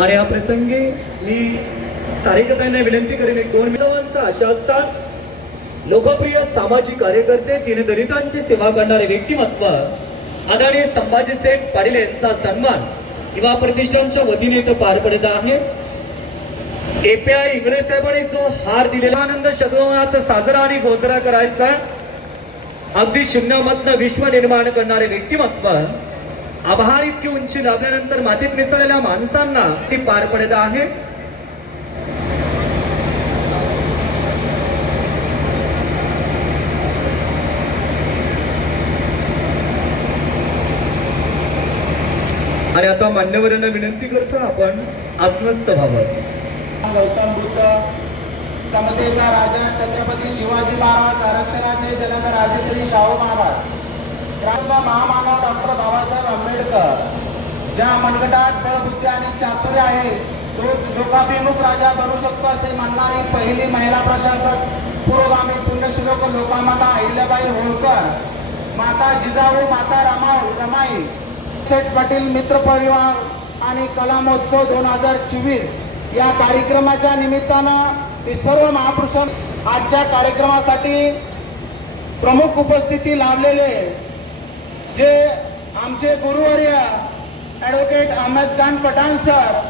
आणि या प्रसंगी मी सारिकतांना विनंती करेन एक दोन आशा असतात लोकप्रिय सामाजिक कार्यकर्ते दीनदलितांची सेवा करणारे व्यक्तिमत्व आदरणीय संभाजी सेठ पाटील यांचा सन्मान युवा प्रतिष्ठानच्या वतीने इथं पार पडत आहे. एपीआय इंगळे साहेबांनी जो हार दिलेला आनंद शतमानात साजरा आणि गोजरा करायचा अगदी शून्यमधनं विश्व निर्माण करणारे व्यक्तिमत्व आभाळ इतकी उंची लाभल्यानंतर मातीत मिसळलेल्या माणसांना ती पार पडत आहे. आणि आता मान्यवरांना विनंती करतो आपण अस्वस्थ व्हावं. गौतम बुद्ध समतेचा राजा छत्रपती शिवाजी महाराज आरक्षणाचे जनक राजश्री शाहू महाराज. क्रांतीचा महामानव डॉक्टर बाबासाहेब आंबेडकर ज्या मनगटात बळबुद्धी आणि चातुर्य आहे तोच लोकाभिमुख राजा बनू शकतो असे म्हणणारी पहिली महिला प्रशासक पुरोगामी पुण्यश्लोक लोकामाता अहिल्याबाई होळकर माता जिजाऊ माता रमाऊ रमाई शेठ पाटील मित्र परिवार आणि कला महोत्सव दोन हजार चोवीस या कार्यक्रमाच्या निमित्तानं ते सर्व महापुरुष आजच्या कार्यक्रमासाठी प्रमुख उपस्थिती लाभलेले आमचे गुरुवर्य ॲडव्होकेट अहमद खान पठाण सर